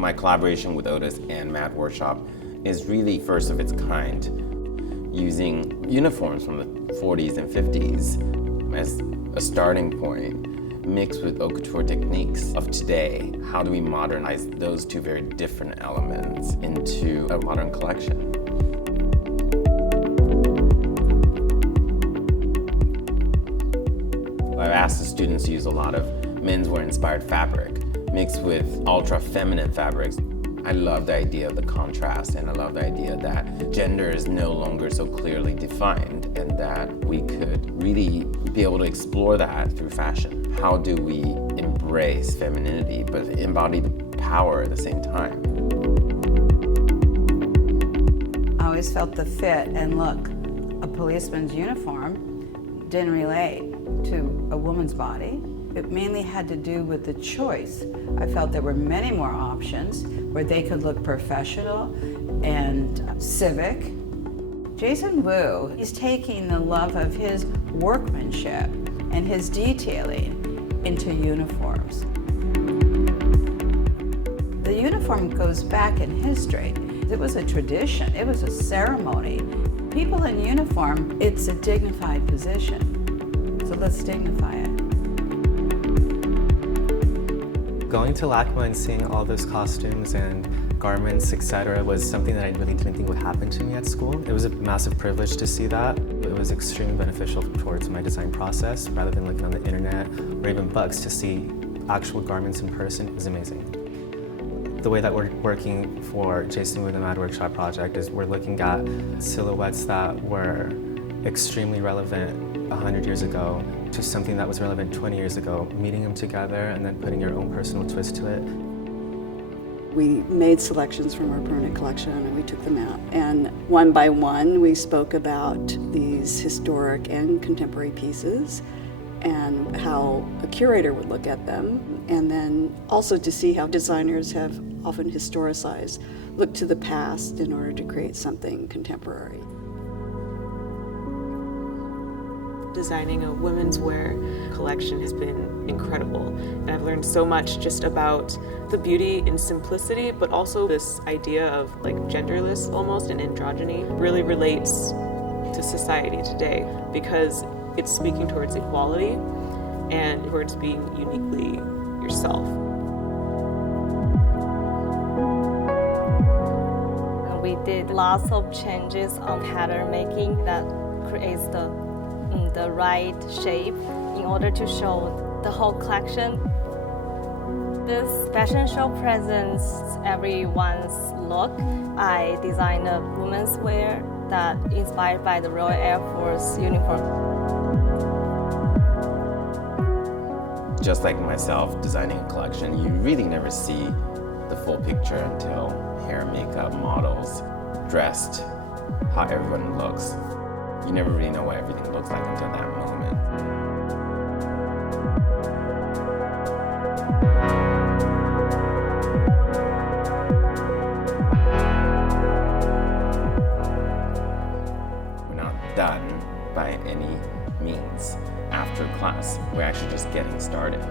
My collaboration with Otis and Mad Workshop is really first of its kind, using uniforms from the 40s and 50s as a starting point, mixed with haute couture techniques of today. How do we modernize those two very different elements into a modern collection? I've asked the students to use a lot of menswear-inspired fabric, mixed with ultra-feminine fabrics. I love the idea of the contrast, and I love the idea that gender is no longer so clearly defined, and that we could really be able to explore that through fashion. How do we embrace femininity, but embody the power at the same time? I always felt the fit and look. A policeman's uniform didn't relate to a woman's body. It mainly had to do with the choice. I felt there were many more options where they could look professional and civic. Jason Wu, he's taking the love of his workmanship and his detailing into uniforms. The uniform goes back in history. It was a tradition, it was a ceremony. People in uniform, it's a dignified position. So let's dignify it. Going to LACMA and seeing all those costumes and garments, etc., was something that I really didn't think would happen to me at school. It was a massive privilege to see that. It was extremely beneficial towards my design process. Rather than looking on the internet or even books, to see actual garments in person was amazing. The way that we're working for Jason with the Mad Workshop project is we're looking at silhouettes that were extremely relevant 100 years ago to something that was relevant 20 years ago, meeting them together and then putting your own personal twist to it. We made selections from our permanent collection and we took them out. And one by one, we spoke about these historic and contemporary pieces and how a curator would look at them. And then also to see how designers have often historicized, looked to the past in order to create something contemporary. Designing a women's wear collection has been incredible, and I've learned so much just about the beauty in simplicity, but also this idea of like genderless almost and androgyny really relates to society today because it's speaking towards equality and towards being uniquely yourself. We did lots of changes on pattern making that creates the right shape in order to show the whole collection. This fashion show presents everyone's look. I designed a women's wear that inspired by the Royal Air Force uniform. Just like myself designing a collection, you really never see the full picture until hair, makeup, models, dressed, how everyone looks. You never really know what everything looks like until that moment. We're not done by any means after class. We're actually just getting started.